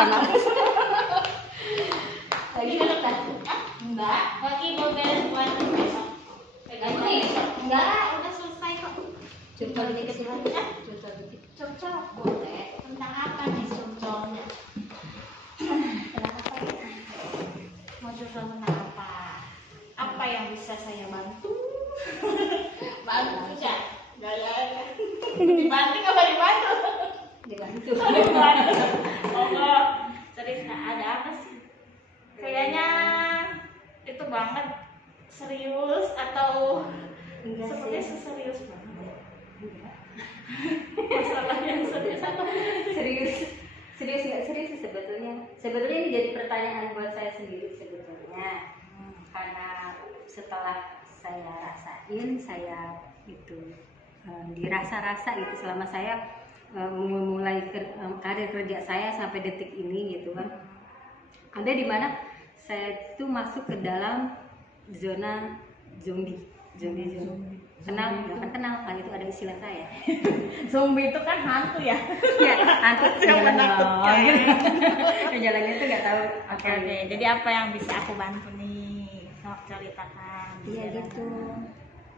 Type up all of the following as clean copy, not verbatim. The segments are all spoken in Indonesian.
bukan males. Lagi enak dah? Enggak, lagi mau beres buat besok. Pegang Nih, besok. enggak. Udah selesai kok. Curcol dikit sih. Curcol dikit. Curcol boleh. Tentang apa nih curcolnya? Kenapa apa ya? Mau curcol tentang apa? Apa yang bisa saya bantu? Bantu ya. Gaya. Dibanting apa dibantu? Dibantu. Dibantu. Oh enggak. Cerita ada apa sih? Kayaknya itu banget serius atau Enggak sepertinya sih. serius banget. Enggak. Masalah yang serius atau Serius. Serius nggak serius sih sebetulnya. Sebetulnya ini jadi pertanyaan buat saya sendiri sebetulnya. Karena setelah saya rasain, saya itu dirasa-rasa gitu selama saya memulai karir kerja saya sampai detik ini gitu kan. Ada di mana saya itu masuk ke dalam zona zombie. Kenal, nggak kan kenal kan itu ada istilah saya. zombie itu kan hantu ya? Ya, hantu Yang jalan menakutkan. Jalannya itu nggak tahu. Oke. Jadi apa yang bisa aku bantu nih? Mau ceritakan. Iya gitu.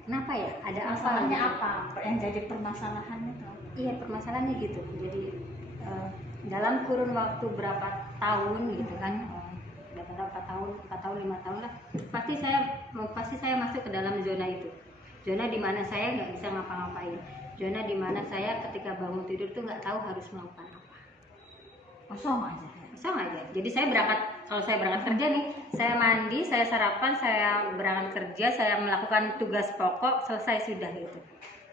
Kenapa ya? Ada Masalahnya apa? apa? Yang jadi permasalahannya tuh? Iya permasalahannya gitu. Jadi dalam kurun waktu berapa tahun gitu kan? Berapa tahun? 4 tahun, 5 tahun lah. Pasti saya masuk ke dalam zona itu. Zona di mana saya nggak bisa ngapa-ngapain. Zona di mana saya ketika bangun tidur tuh nggak tahu harus melakukan apa. Kosong aja. Kosong aja. Jadi saya kalau saya berangkat kerja nih, saya mandi, saya sarapan, saya berangkat kerja, saya melakukan tugas pokok, selesai sudah gitu.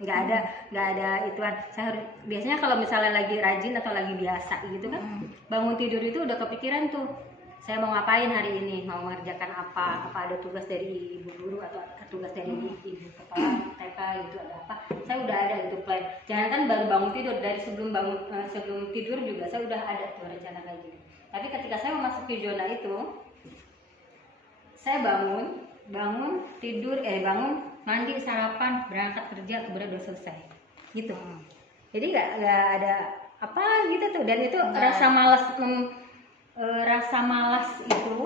Nggak ada ituan. Biasanya kalau misalnya lagi rajin atau lagi biasa gitu kan, bangun tidur itu udah kepikiran tuh. Saya mau ngapain hari ini, mau mengerjakan apa ada tugas dari ibu guru atau tugas dari ibu kepala TK gitu ada apa, saya udah ada gitu plan. Jangan kan baru bangun tidur, dari sebelum tidur juga saya udah ada tuh rencana kayak gini. Tapi ketika saya memasuki zona itu, saya bangun tidur, bangun mandi sarapan berangkat kerja kemudian udah selesai gitu. Jadi nggak ada apa gitu tuh, dan itu rasa malas itu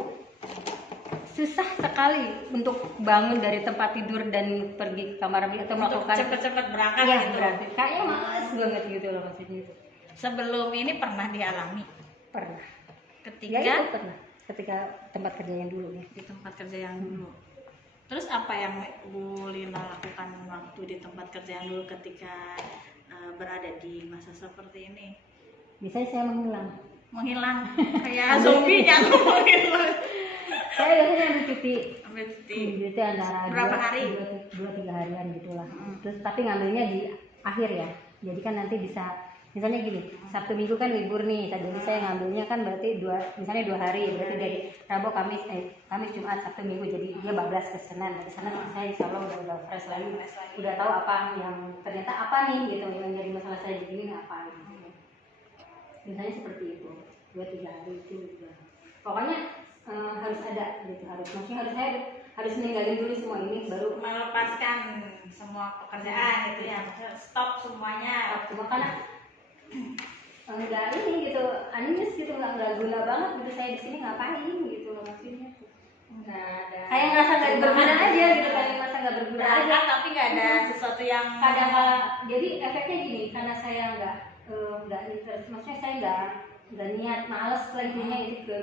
susah sekali untuk bangun dari tempat tidur dan pergi ke kamar mandi atau melakukan Cepet-cepet berangkat ya, gitu. berarti kayaknya malas banget gitu loh maksudnya itu. Sebelum ini pernah dialami Pernah. ketika Ya itu pernah. Ketika tempat kerja yang dulu ya. di tempat kerja yang dulu. Terus apa yang Bu Lila lakukan waktu di tempat kerja yang dulu ketika berada di masa seperti ini? Biasanya saya Menghilang kayak zombie-nya menghilang. saya biasanya ambil cuti. Ambil cuti. Itu antara Berapa hari? 2-3 harian gitulah. Terus tapi ngambilnya di akhir ya. Jadi kan nanti bisa misalnya gini, Sabtu Minggu kan libur nih. Jadi saya ngambilnya kan berarti misalnya 2 hari. Berarti dari Rabu, Kamis, Jumat, Sabtu Minggu. Jadi dia bablas ke Senin. Dari sana saya insya Allah udah fresh lagi. Udah tahu apa yang ternyata apa nih gitu yang jadi masalah saya di sini apa gitu. Biasanya seperti itu, 2-3 hari itu juga. Pokoknya harus ada gitu, maksudnya harus ninggalin dulu semua ini baru Melepaskan semua pekerjaan gitu ya, maksudnya stop semuanya. semua karena enggak ini gitu, animes gitu nggak guna banget gitu saya di sini ngapain gitu loh maksudnya. Nggak ada. Kayak ngerasa nggak berguna aja gitu, kayak ngerasa nggak berguna aja. Berangkat tapi nggak ada sesuatu yang Kadang-kadang jadi efeknya gini, karena saya nggak interest, maksudnya saya nggak niat, males lainnya itu ke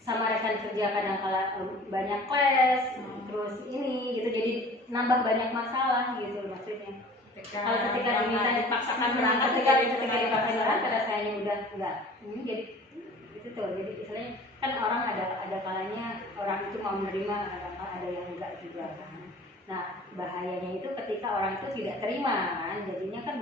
sama rekan kerja kadang-kala banyak kelas, terus ini gitu jadi nambah banyak masalah gitu maksudnya. Kalau ketika diminta dipaksakan berangkat, ketika jadi dipaksakan berangkat karena saya udah enggak jadi itu tuh, jadi istilahnya kan orang ada kalanya orang itu mau menerima, ada yang enggak juga kan. Nah bahayanya itu ketika orang itu tidak terima kan, jadinya kan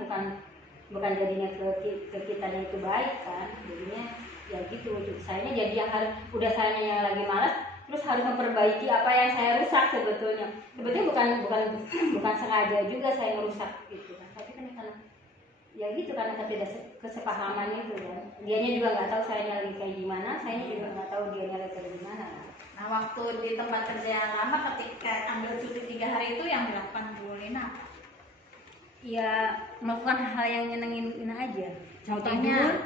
bukan jadinya ke kitanya itu baik kan, jadinya ya gitu. Sayanya jadi yang udah sayanya yang lagi malas terus harus memperbaiki apa yang saya rusak sebetulnya bukan sengaja juga saya merusak gitu kan, tapi kan karena ya gitu, karena kesepahaman itu kan, dianya juga nggak tahu sayanya lagi kayak gimana, sayanya juga nggak tahu dianya lagi kayak gimana. Nah waktu di tempat kerja yang lama ketika ambil cuti 3 hari itu yang dilakukan Bu Lina apa? Ya melakukan hal yang nyenengin aja. Contohnya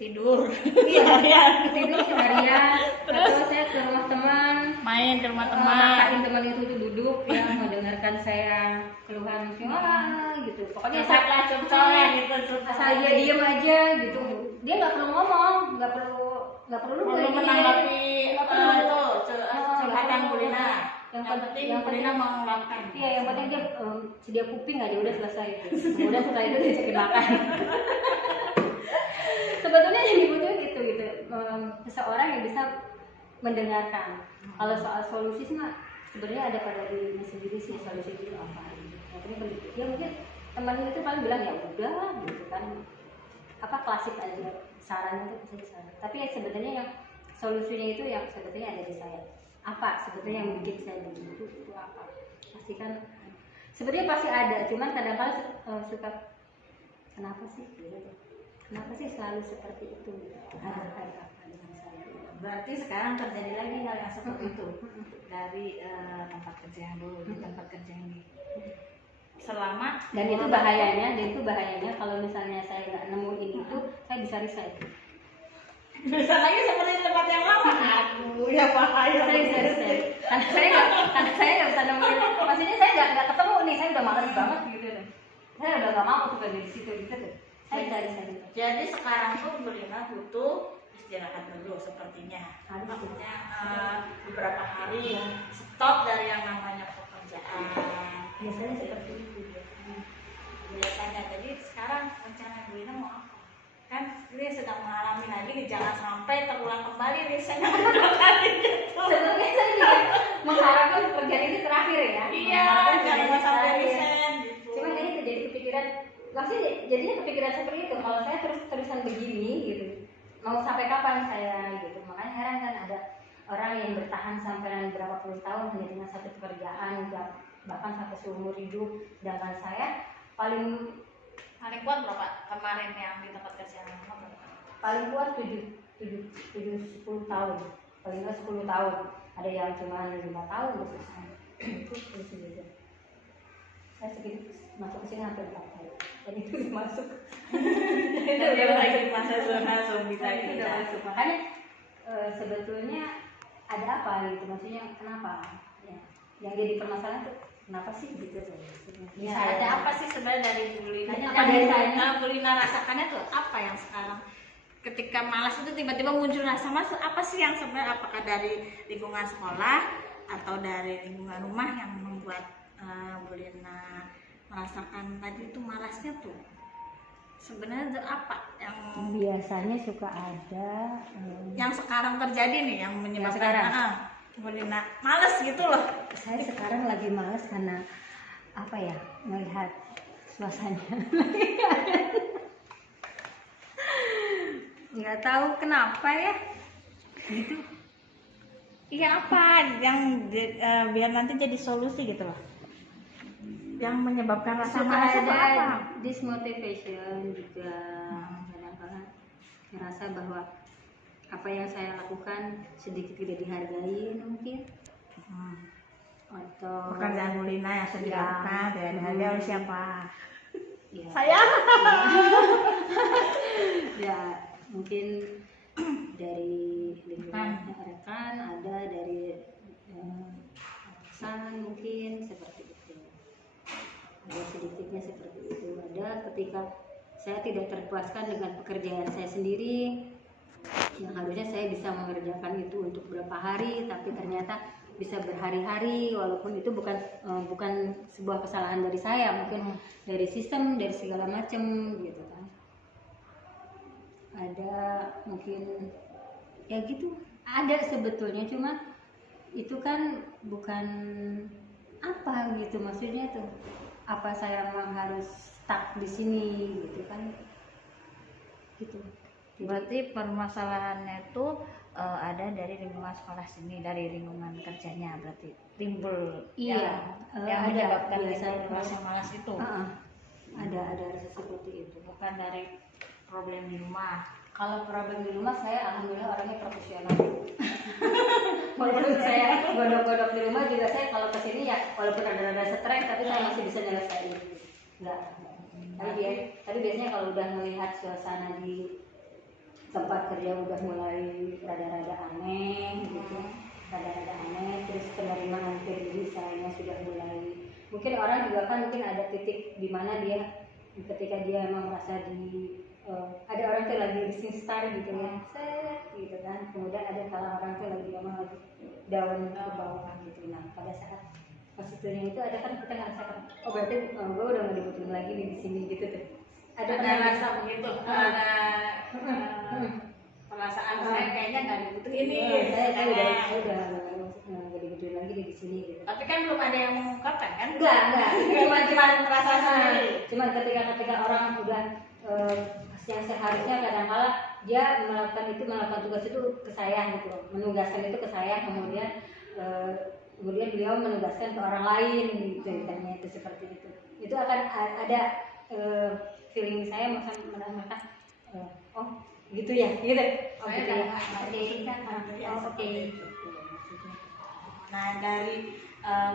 tidur. Iya, tidur seharian. Atau saya ke rumah teman, Main ke rumah teman. maksain teman itu tuh duduk ya mendengarkan saya keluhan gitu. Pokoknya Biasa lah curcolnya gitu. asal dia diem aja gitu. Dia nggak perlu ngomong, nggak perlu lu Perlu kayak gini. menanggapi Nggak perlu. curhatan Bu Lina. Yang Yang penting Bu penting Lina mengungkapkan. iya, yang penting dia sedia kuping aja udah selesai itu. Kemudian setelah itu diajakin makan. Sebetulnya yang dibutuhin itu gitu, seseorang yang bisa mendengarkan. Kalau soal solusi sih mah sebenarnya ada pada dirinya sendiri sih, solusi itu apa gitu. Ya mungkin teman itu paling bilang ya udah gitu kan, apa klasik aja sarannya itu bisa disaran. Tapi ya sebenarnya yang solusinya itu yang sebetulnya ada di saya. Apa sebetulnya yang bikin saya begitu itu apa? Pasti kan sebenarnya pasti ada, cuman kadang-kadang suka kenapa sih gitu. Kenapa sih selalu seperti itu? Ada apa dengan saya? Berarti sekarang terjadi lagi hal yang seperti itu dari tempat kerja yang dulu di tempat kerja ini. Selama Dan itu bahayanya kalau misalnya saya nggak nemuin itu, saya bisa resign. bisa lagi seperti di tempat yang lama. Aduh, ya bahaya. Saya bisa resign. Karena saya nggak bisa nemuin. Maksudnya saya nggak ketemu nih, saya udah males banget gitu. Saya udah nggak mau tuh kerja di situ gitu. Saya bisa resign. Jadi sekarang tuh Bu Lina butuh istirahat dulu sepertinya. Maksudnya beberapa hari stop dari yang namanya pekerjaan. Biasanya seperti itu. Biasanya. Jadi sekarang rencana Bu Lina mau apa? Kan dia sedang mengalami lagi nih, jangan sampai terulang kembali nih saya kali gitu. Sebenarnya saya juga mengharapkan pekerjaan ini terakhir ya. Iya, jangan sampai resign gitu. Cuman ini terjadi kepikiran, maksudnya jadinya kepikiran seperti itu. Kalau saya terus-terusan begini gitu, mau sampai kapan saya gitu. Makanya heran kan ada orang yang bertahan sampai berapa puluh tahun hanya dengan satu pekerjaan, bahkan sampai seumur hidup. Sedangkan saya paling kuat berapa kemarin yang di tempat kerja lama berapa? paling kuat 10 tahun, paling nggak 10 tahun. Ada yang cuma 5 tahun selesai. Itu beda. Saya sedikit masuk ke sini hampir 4 tahun, dan itu udah masuk. Itu udah lagi masa zona zombie Itu tadi. udah masuk. Makanya sebetulnya ada apa gitu, maksudnya kenapa? Ya, yang jadi permasalahan tuh kenapa sih gitu tuh? Ya, ada apa sih sebenarnya dari Bu Lina? Apa dari saya? Bu Lina rasakannya tuh apa yang sekarang ketika malas itu tiba-tiba muncul rasa malas, apa sih yang sebenarnya, apakah dari lingkungan sekolah atau dari lingkungan rumah yang membuat Bu Lina merasakan tadi itu malasnya tuh? Sebenarnya itu apa yang Biasanya suka ada yang sekarang terjadi nih yang menyebabkan sekarang? Bu Lina malas gitu loh? Saya sekarang lagi malas karena apa ya, melihat suasananya. Nggak tahu kenapa ya gitu. Iya, apa yang biar nanti jadi solusi gitu loh, yang menyebabkan rasa Suka malas itu ada apa? dismotivation juga, kadang-kadang merasa bahwa apa yang saya lakukan sedikit tidak dihargai mungkin, atau Pekerjaan Bu Lina yang sudah Ya. dilakukan tidak dihargai oleh siapa? ya, Saya. ya mungkin dari lingkungan rekan, ada dari atasan mungkin seperti itu. Ada sedikitnya seperti itu. Ada ketika saya tidak terpuaskan dengan pekerjaan saya sendiri, yang harusnya saya bisa mengerjakan itu untuk beberapa hari, tapi ternyata bisa berhari-hari, walaupun itu bukan sebuah kesalahan dari saya, mungkin dari sistem, dari segala macam gitu kan. Ada mungkin ya gitu, ada sebetulnya, cuma itu kan bukan apa gitu, maksudnya tuh apa saya memang harus stuck di sini gitu kan, gitu. Berarti permasalahannya itu ada dari lingkungan sekolah sini, dari lingkungan kerjanya, berarti timbul Iya, yang ada menyebabkan biasanya. rasa malas itu. Ada rasa seperti itu. Bukan dari problem di rumah. Kalau problem di rumah, saya alhamdulillah orangnya profesional. Walaupun saya godok-godok di rumah juga, saya kalau kesini ya walaupun ada stres, tapi saya masih bisa nyelesain. Enggak. Tapi biasanya kalau udah melihat suasana di tempat kerja udah mulai rada-rada aneh gitu, rada-rada aneh, terus penerimaan diri saya sudah mulai, mungkin orang juga kan mungkin ada titik di mana dia ketika dia emang merasa ada orang tuh lagi rising star gitu ya, set gitu kan, kemudian ada kalau orang tuh lagi emang lagi down ke bawah gitu. Nah pada saat posisinya itu ada kan kita ngerasakan, oh berarti gue udah gak dibutuhin lagi nih di sini gitu tuh. Ada rasa begitu, ada perasaan saya kayaknya nggak dibutuhin nih. Saya udah nggak dibutuhin lagi di sini gitu. Tapi kan belum ada yang mengungkapkan kan? Enggak. Cuma perasaan sendiri. Cuman ketika orang udah yang seharusnya kadang-kala dia melakukan tugas itu ke saya gitu, menugaskan itu ke saya, kemudian beliau menugaskan ke orang lain gitu, ceritanya itu seperti itu. Itu akan ada feeling saya merasa oh gitu ya, gitu. Oh Saya gitu ya. Oke. Nah dari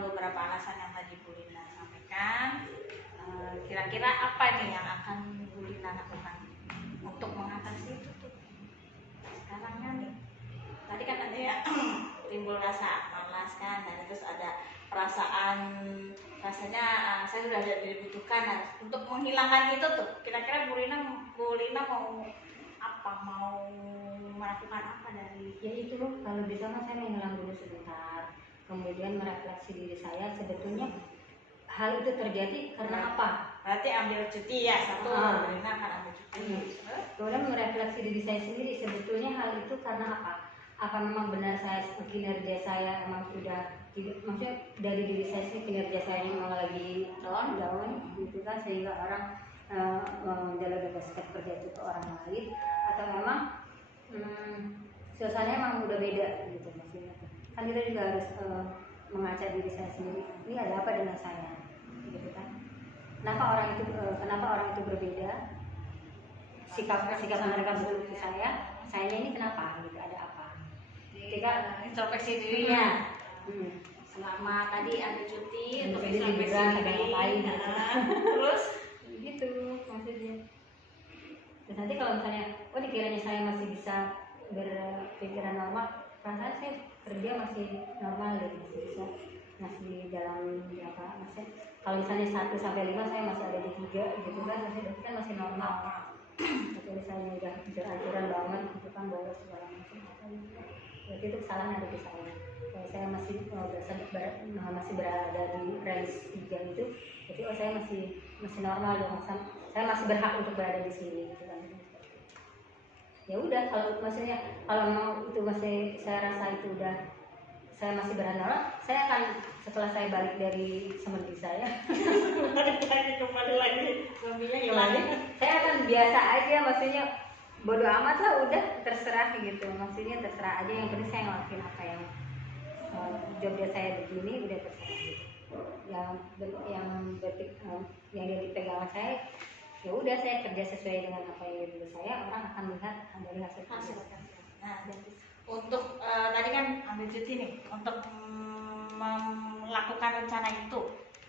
beberapa alasan yang tadi Bu Lina sampaikan, kira-kira apa nih yang akan Bu Lina lakukan untuk mengatasi itu tuh? Sekarangnya nih, tadi kan ada ya timbul rasa malas kan, dan terus ada perasaan rasanya saya sudah tidak dibutuhkan. Nah, untuk menghilangkan itu tuh, kira-kira Bu Lina mau apa? Mau melakukan apa dari? Ya itu kalau bisa mah saya menghilang dulu sebentar, kemudian merefleksi diri saya sebetulnya hal itu terjadi karena apa. Berarti ambil cuti ya, satu Bu Lina akan ambil cuti. Kemudian merefleksi diri saya sendiri sebetulnya hal itu karena apa. Apa memang benar kinerja saya emang sudah tidak, maksudnya dari diri saya sendiri kinerja saya memang lagi down gitu kan, sehingga orang mendelegasikan kerja itu ke orang lain, atau memang suasananya memang udah beda gitu maksudnya. Kan kita juga harus mengaca diri saya sendiri, ini ada apa dengan saya gitu kan, kenapa orang itu berbeda sikap mereka buruk ke saya ini kenapa gitu, ada apa. Ketika introspeksi dirinya, selama tadi ambil cuti untuk introspeksi diri, terus gitu maksudnya. Terus nanti kalau misalnya dikiranya saya masih bisa berpikiran normal, perasaan saya kerja masih normal deh, masih dalam maksudnya kalau misalnya 1 sampai 5 saya masih ada di 3 gitu kan, masih normal. Tapi misalnya udah hancur-hancuran banget gitu kan, bolos segala macam, berarti itu kesalahan ada di saya. Kalau saya masih berada di range 3 itu, berarti saya masih normal dong, saya masih berhak untuk berada di sini gitu kan. Ya udah, kalau mau itu masih saya rasa itu udah saya masih berada normal, saya akan setelah saya balik dari semedi saya kembali lagi suaminya hilang, saya akan biasa aja, maksudnya bodo amat lah, udah terserah gitu, maksudnya terserah aja, yang penting saya ngelakuin apa yang jobnya saya begini, udah terserah gitu. Yang dia dipegang saya, ya udah saya kerja sesuai dengan apa yang dulu saya, orang akan melihat dari hasil kerja. Nah, untuk tadi kan ambil cuti nih, untuk melakukan rencana itu,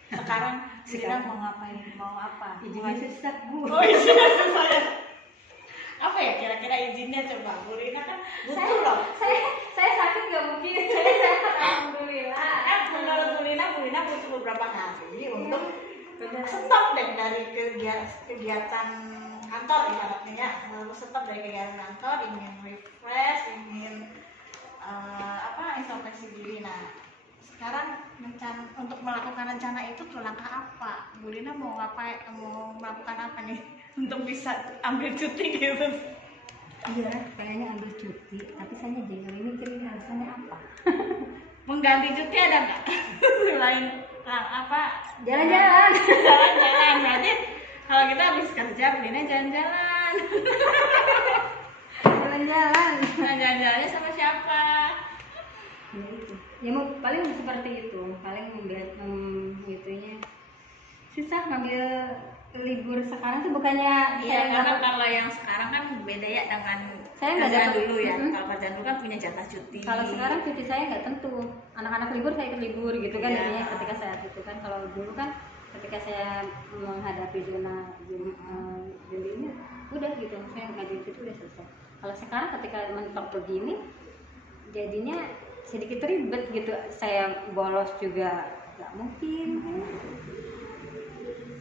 sekarang kita mau ngapain, mau apa? Izinnya susah Bu. Oh izinnya susah ya. Apa ya kira-kira izinnya, coba Bu Lina kan butuh loh. Saya sakit nggak mungkin, saya sehat alhamdulillah. Kan menurut Bu Lina butuh beberapa hari untuk stop deh dari kegiatan kantor, ibaratnya lalu stop dari kegiatan kantor, ingin refresh, ingin introspeksi diri. Nah sekarang untuk melakukan rencana itu tuh langkah apa? Bu Lina mau melakukan apa nih untuk bisa ambil cuti gitu? Iya, kayaknya ambil cuti, tapi saya jadi mikirin alasannya apa. Mengganti cuti ada nggak? Selain apa? Jalan-jalan. Jalan-jalan, berarti kalau kita habis kerja, Bu Lina jalan-jalan. Jalan-jalan. Nah, jalan-jalannya sama siapa? Ya itu. Ya paling seperti itu, paling itunya susah ngambil libur sekarang tuh, bukannya iya, karena kalau yang sekarang kan beda ya dengan saya nggak kerjaan dapat dulu ya. Kalau kerjaan dulu kan punya jatah cuti. Kalau sekarang cuti saya nggak tentu, anak-anak libur saya ikut libur gitu kan, Iya. jadinya ketika saat itu kan, kalau dulu kan ketika saya menghadapi zona ini udah gitu, saya ngajuin cuti udah selesai. Kalau sekarang ketika mentok begini jadinya sedikit ribet gitu, saya bolos juga nggak mungkin.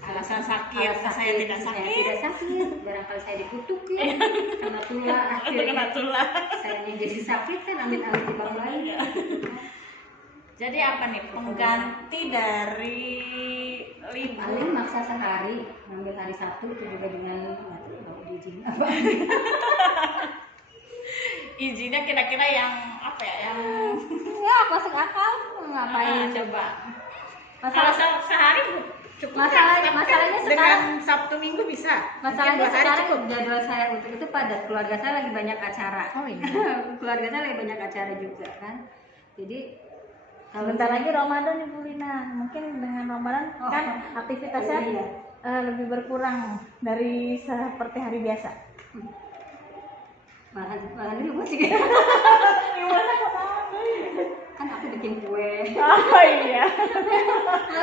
Alasan sakit, saya tidak sakit. Saya tidak sakit, barangkali saya dikutukin kena tulah, Kena tulah. saya jadi sakit kan, amit-amit di bawah lain. Jadi apa nih pengganti dari libur? Paling maksa sehari, ngambil hari Sabtu itu juga dengan mau diizin apa? Izinnya kira-kira yang apa ya? Yang Ya masuk akal, ngapain coba? masalah Kalau sehari cukup. masalahnya dengan sekarang Sabtu Minggu bisa. masalahnya Mungkin 2 hari sekarang cukup. jadwal saya untuk itu padat, keluarga saya lagi banyak acara. Oh iya. Keluarga saya lagi banyak acara juga kan, jadi kalau Bentar lagi Ramadan nih Bu Lina. Mungkin dengan Ramadan Oh, kan aktivitasnya iya. lebih berkurang dari seperti hari biasa. malah ini lupa sih Gimana kan aku bikin kue. Oh iya.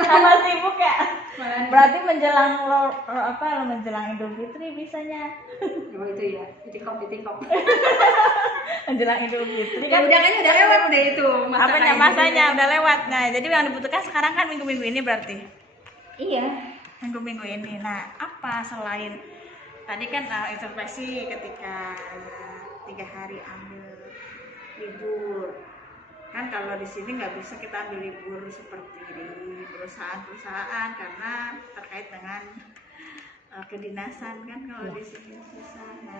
Sama sibuk ya. Malah Berarti menjelang menjelang Idul Fitri bisanya. oh, itu ya, itikop. Menjelang Idul Fitri Ya udah kayaknya udah lewat udah itu Apanya masanya udah lewat. Nah, jadi yang dibutuhkan sekarang kan minggu-minggu ini berarti. Iya. Minggu-minggu ini. Nah, apa selain tadi kan introspeksi ketika 3 hari ambil libur. Kan kalau di sini nggak bisa kita ambil libur seperti di perusahaan-perusahaan karena terkait dengan kedinasan kan kalau di sini susah. Nah,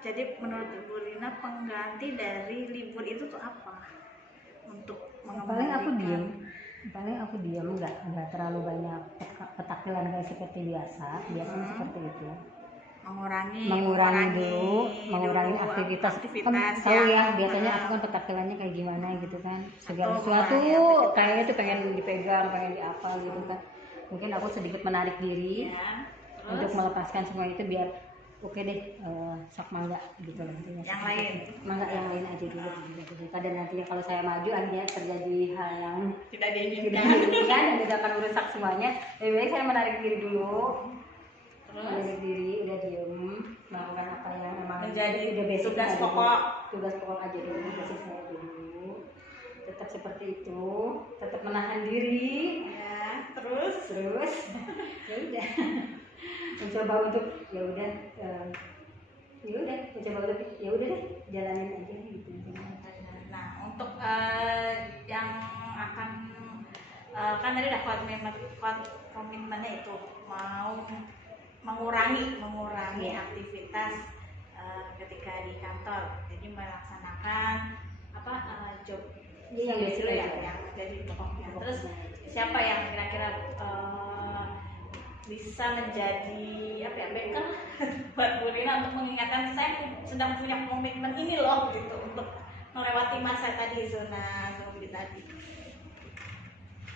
jadi menurut Ibu Lina pengganti dari libur itu tuh apa? Untuk Paling aku diem nggak terlalu banyak petakilan kayak seperti biasanya seperti itu. mengurangi aktivitas. Kan tahu ya biasanya aku kan petakilannya kayak gimana gitu kan, segala sesuatu kayaknya tuh pengen dipegang, pengen diapa gitu kan. Mungkin aku sedikit menarik diri untuk melepaskan semua itu biar oke deh, sok mangga gitu loh. Yang lain. Mangga yang lain aja dulu gitu. Daripada nantinya kalau saya maju akhirnya terjadi hal yang tidak tidak diinginkan. diinginkan dan itu akan merusak semuanya. Lebih baik saya menarik diri dulu. Menarik diri, udah diem, melakukan apa yang memang Menjadi udah basic tugas aja pokok. dulu. Tugas pokok aja dulu, basic saya dulu. Tetap seperti itu, tetap menahan diri. Ya, terus Ya udah mencoba untuk mencoba untuk ya udah deh jalanin aja gitu. Nah, untuk yang akan kan tadi udah komitmennya itu mau mengurangi aktivitas ketika di kantor, jadi melaksanakan job Iya, yang basic dulu ya, aja. yang jadi pokoknya. Terus siapa yang kira-kira bisa menjadi backup buat Bu Lina untuk mengingatkan saya sedang punya komitmen ini loh gitu untuk melewati masa tadi zona zombie tadi.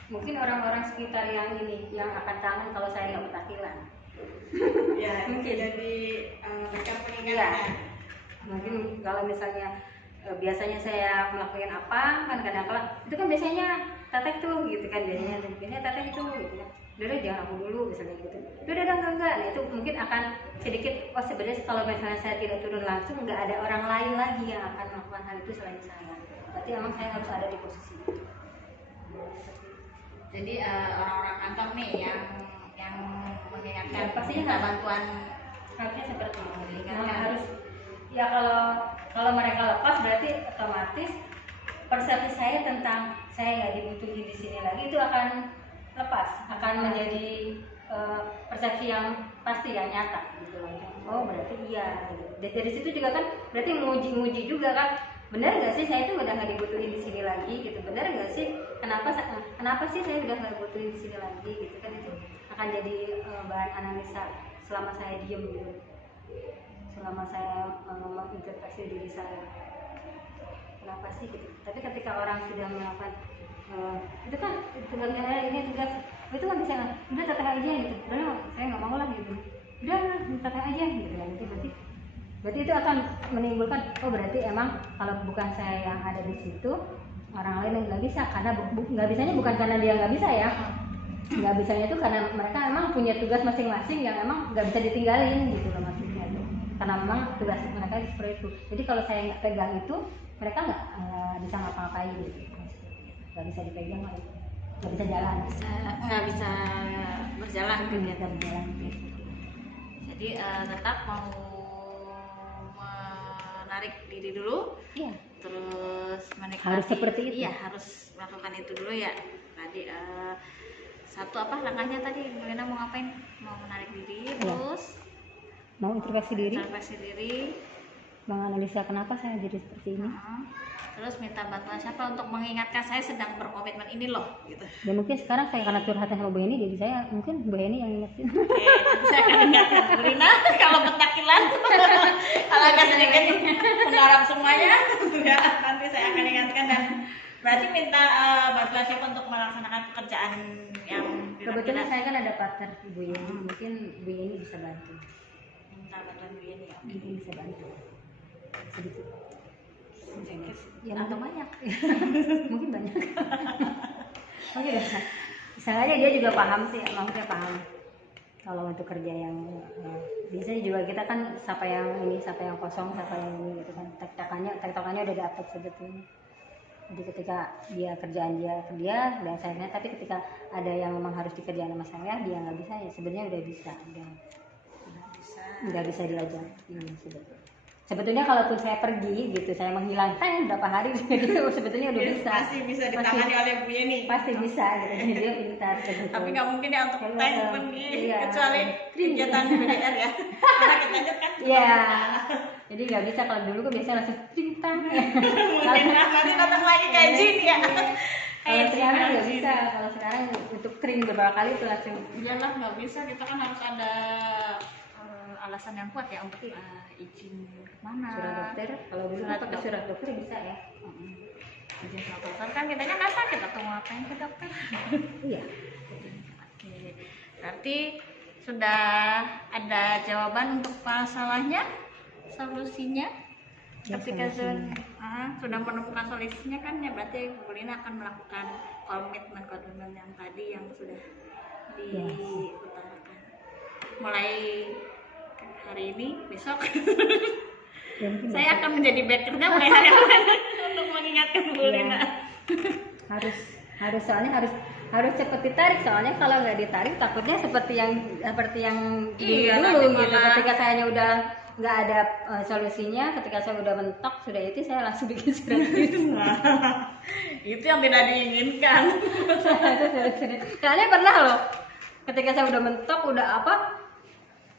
Mungkin orang-orang sekitar yang akan kangen kalau saya nggak petakilan. Ya, Mungkin. jadi backup Iya. pengingatnya. Mungkin kalau misalnya biasanya saya melakukan apa kan kadang-kadang itu kan biasanya teteh tuh gitu kan, biasanya teteh itu gitu kan. Udah jangan aku dulu misalnya gitu. Udah enggak. Nah itu mungkin akan sedikit sebenarnya kalau misalnya saya tidak turun langsung nggak ada orang lain lagi yang akan melakukan hal itu selain saya. Berarti emang saya harus ada di posisi itu. Jadi orang-orang kantor nih yang mengingatkan Ya, pastinya minta harus. bantuan Harusnya seperti itu. Mengingatkan. Memang harus ya kalau mereka lepas berarti otomatis persepsi saya tentang saya nggak dibutuhin di sini lagi itu akan lepas, akan menjadi persepsi yang pasti yang nyata gitu loh. Oh berarti iya gitu. Dari situ juga kan berarti menguji juga kan, benar nggak sih saya itu udah nggak dibutuhin di sini lagi gitu, benar nggak sih kenapa sih saya udah nggak dibutuhin di sini lagi gitu kan. Itu akan jadi bahan analisa selama saya diem gitu, selama saya mengintrospeksi diri saya kenapa sih gitu. Tapi ketika orang sudah melakukan itu kan tugasnya ini tugas itu kan bisa udah teteh aja gitu, udah saya nggak mau lah gitu, udah teteh aja gitu kan. Itu berarti itu akan menimbulkan berarti emang kalau bukan saya yang ada di situ orang lain yang nggak bisa, karena nggak bisanya bukan karena dia nggak bisa ya, nggak bisanya itu karena mereka emang punya tugas masing-masing yang emang nggak bisa ditinggalin gitu loh maksudnya tuh. karena memang tugas mereka seperti itu. Jadi kalau saya nggak pegang itu, mereka nggak bisa ngapa-ngapain gitu, nggak bisa dipegang lah itu, nggak bisa jalan, nggak bisa berjalan nggak kegiatan. bisa berjalan gitu. Jadi tetap mau menarik diri dulu, Iya, terus menikmati. Harus seperti itu. Iya, harus melakukan itu dulu ya. Tadi satu apa langkahnya tadi, Melina mau ngapain? Mau menarik diri, terus mau introspeksi diri, introspeksi diri, menganalisa kenapa saya jadi seperti ini. terus minta bantuan siapa untuk mengingatkan saya sedang berkomitmen ini loh, gitu. Dan mungkin sekarang saya karena curhatnya sama Bu Heni, jadi saya mungkin Bu Heni yang ingetin. Oke, nanti saya akan ingatkan Melina kalau pentakilan, kalau agak sedikit menggarap semuanya, ya nanti saya akan ingatkan. Dan berarti minta bantuan siapa untuk melaksanakan pekerjaan yang Kebetulan saya kan ada partner Bu Yeni, mungkin Bu Yeni bisa bantu. minta bantuan Bu Yeni ya. Mungkin bisa bantu sedikit. Sedikit Ya, atau mungkin- banyak. Mungkin banyak. Oke, misalnya dia juga paham sih, maksudnya paham. Kalau untuk kerja yang bisa juga kita kan siapa yang ini, siapa yang kosong, siapa yang ini gitu kan. Tektokannya udah dapet sebetulnya. Jadi ketika dia kerjaan dia kerja dan saya, tapi ketika ada yang memang harus dikerjain sama saya, dia nggak bisa ya sebenarnya udah bisa, nggak bisa diajar. Sebetulnya kalaupun saya pergi gitu, saya menghilang berapa hari gitu, sebetulnya udah bisa. Pasti bisa ditangani oleh Bu Yeni. Pasti bisa gitu. Jadi dia pintar gitu. Tapi nggak mungkin ya untuk Kalau, tank pergi, iya. kecuali kegiatan BDR ya. Karena kita lanjut kan. Iya. Jadi nggak bisa, kalau dulu kan biasanya langsung tintang. Mungkin nanti datang lagi kayak jin ya. Kalau sekarang nggak bisa. Kalau sekarang untuk kering beberapa kali itu langsung. Iyalah nggak bisa, kita kan harus ada alasan yang kuat ya untuk izin kemana. Surat dokter, kalau dulu Surat pakai surat dokter bisa ya. Izin sama dokter kan kitanya nggak sakit atau ngapain ke dokter. Iya. Oke, berarti sudah ada jawaban untuk masalahnya, solusinya. Ya, Ketika solusinya. sudah menemukan solusinya kan ya berarti Bu Lina akan melakukan komitmen yang tadi yang sudah diutarakan. Mulai hari ini, besok Ya, mungkin saya akan menjadi backernya mulai hari ini untuk mengingatkan Bu Iya. Lina. harus soalnya harus cepat ditarik, soalnya kalau nggak ditarik takutnya seperti yang Iya, dulu nanti gitu. malah- Ketika saya udah nggak ada solusinya, ketika saya udah mentok sudah itu, saya langsung bikin surat itu. Itu yang tidak diinginkan. Soalnya pernah loh, ketika saya udah mentok, udah apa,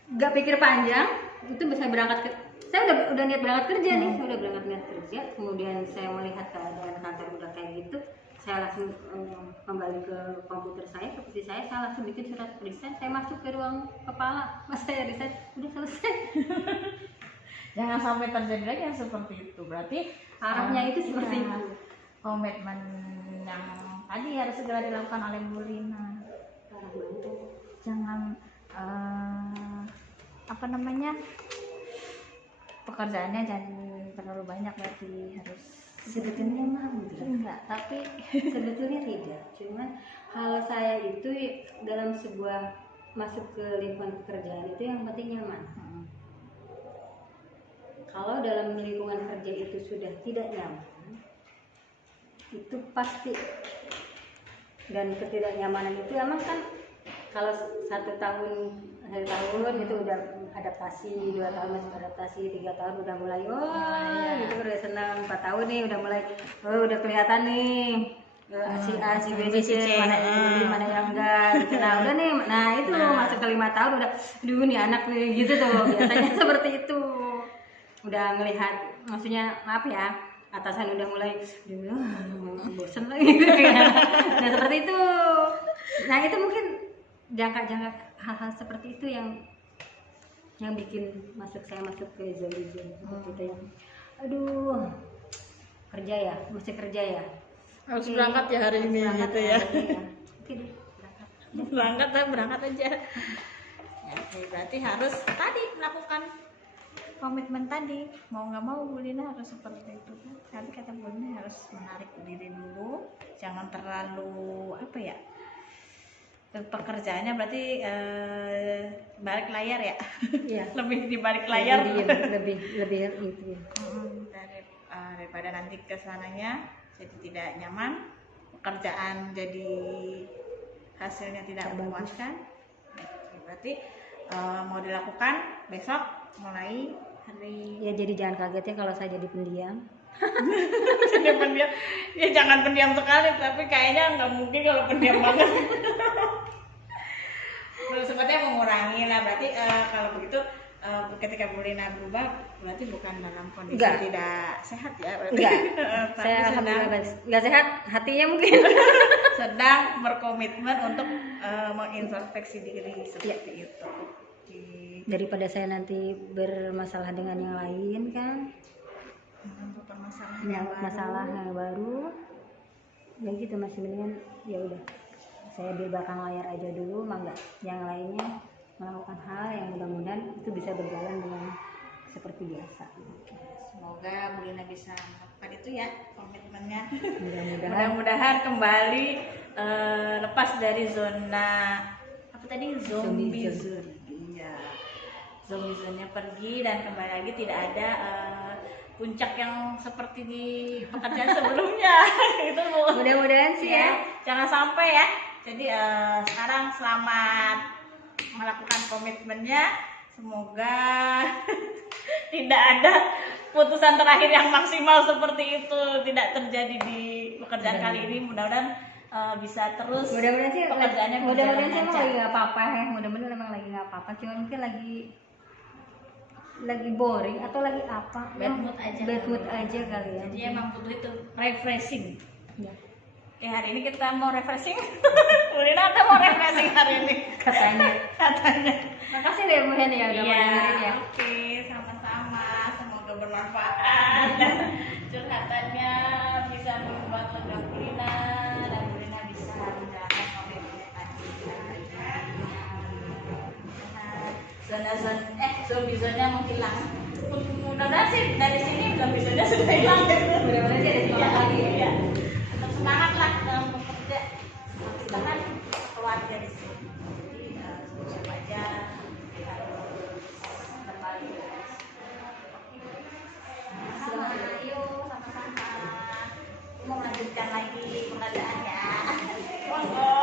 nggak pikir panjang, itu bisa berangkat saya udah niat berangkat kerja nih, saya udah berangkat niat kerja, kemudian saya melihat keadaan kantor udah kayak gitu, saya langsung kembali ke komputer saya, ke PC saya langsung bikin surat resign, saya masuk ke ruang kepala, mas saya resign, udah selesai. Jangan sampai terjadi lagi yang seperti itu. Berarti Arahnya itu seperti iya, itu. komitmen yang tadi harus segera dilakukan oleh Bu Lina. Jangan apa namanya, pekerjaannya jangan terlalu banyak, berarti harus Sebetulnya mah enggak, tapi sebetulnya tidak. Cuman kalau saya itu dalam sebuah masuk ke lingkungan pekerjaan itu yang penting nyaman. Kalau dalam lingkungan kerja itu sudah tidak nyaman, itu pasti, dan ketidaknyamanan itu emang kan kalau 1 tahun itu udah adaptasi, 2 tahun masih adaptasi, 3 tahun udah mulai gitu, udah senang, 4 tahun nih udah mulai udah kelihatan nih si A, si B, si C, mana yang beli, mana yang enggak gitu. Nah udah nih, nah itu masuk ke 5 tahun udah, aduh nih anak nih gitu tuh, biasanya seperti itu. Udah ngelihat, maksudnya maaf ya, atasan udah mulai bosen lagi gitu ya. Nah seperti itu. Nah itu mungkin jangka hal-hal seperti itu yang bikin saya masuk ke zona seperti itu yang aduh, kerja ya, mesti kerja ya, Harus Oke, berangkat ya hari harus ini berangkat gitu ya. hari ini ya. Oke deh, berangkat aja. Ya, oke, berarti harus tadi melakukan komitmen tadi, mau nggak mau Bu Lina harus seperti itu. Tadi kata Bu Lina harus menarik diri dulu, jangan terlalu apa ya, pekerjaannya berarti balik layar ya. Iya. Lebih di balik layar. lebih itu. Daripada nanti kesananya jadi tidak nyaman, pekerjaan jadi hasilnya tidak memuaskan. Berarti mau dilakukan besok mulai hari. Ya jadi jangan kaget ya kalau saya jadi pendiam. Jadi pendiam, ya jangan pendiam sekali, tapi kayaknya nggak mungkin kalau pendiam banget. Sepertinya mengurangi lah, berarti kalau begitu ketika Bu Lina berubah berarti bukan dalam kondisi Enggak. tidak sehat ya berarti. Enggak. Tapi Saya sedang, alhamdulillah nggak sehat, hatinya mungkin. sedang berkomitmen untuk mengintrospeksi diri seperti itu. Oke. Daripada saya nanti bermasalah dengan yang lain kan, menyangkut masalah yang baru, ya gitu masih mendingan ya udah saya di belakang layar aja dulu, mangga yang lainnya melakukan hal yang mudah-mudahan itu bisa berjalan dengan seperti biasa. Semoga Bu Lina bisa melakukan itu ya komitmennya. Mudah-mudahan Mudah-mudahan kembali lepas dari zona apa tadi, zombie zone. Iya. Zombie zone-nya pergi dan kembali lagi tidak ada puncak yang seperti di pekerjaan sebelumnya. Itu Bu. mudah-mudahan sih ya. Jangan sampai ya. Jadi sekarang selamat melakukan komitmennya. Semoga tidak ada putusan terakhir yang maksimal seperti itu tidak terjadi di pekerjaan kali ini. Mudah-mudahan bisa terus Mudah-mudahan sih pekerjaannya mudah-mudahan sih emang lancar. lagi nggak apa-apa ya, mudah-mudahan emang lagi nggak apa-apa, cuma mungkin lagi boring atau lagi apa, Bad mood aja. bad mood aja kali ya. Jadi emang butuh itu refreshing. Ya, Oke, hari ini kita mau refreshing. Bu Lina ada mau refreshing hari ini katanya. katanya. Makasih deh Bu Hen ya udah mau dengerin ya. Oke, sama-sama. Semoga bermanfaat dan curhatannya bisa membuat lega Bu Lina dan Bu Lina bisa menjalankan komitmennya tadi. Zombie-zonnya menghilang. Mudah-mudahan sih dari sini zombie-zonnya sudah hilang. Mudah-mudahan sih ada semangat lagi ya. Iya. Tetap semangat lah dalam bekerja. Kita kan keluarga di sini. Jadi siapa aja berbagi. Yuk sama-sama. Mau melanjutkan lagi pekerjaannya. Monggo.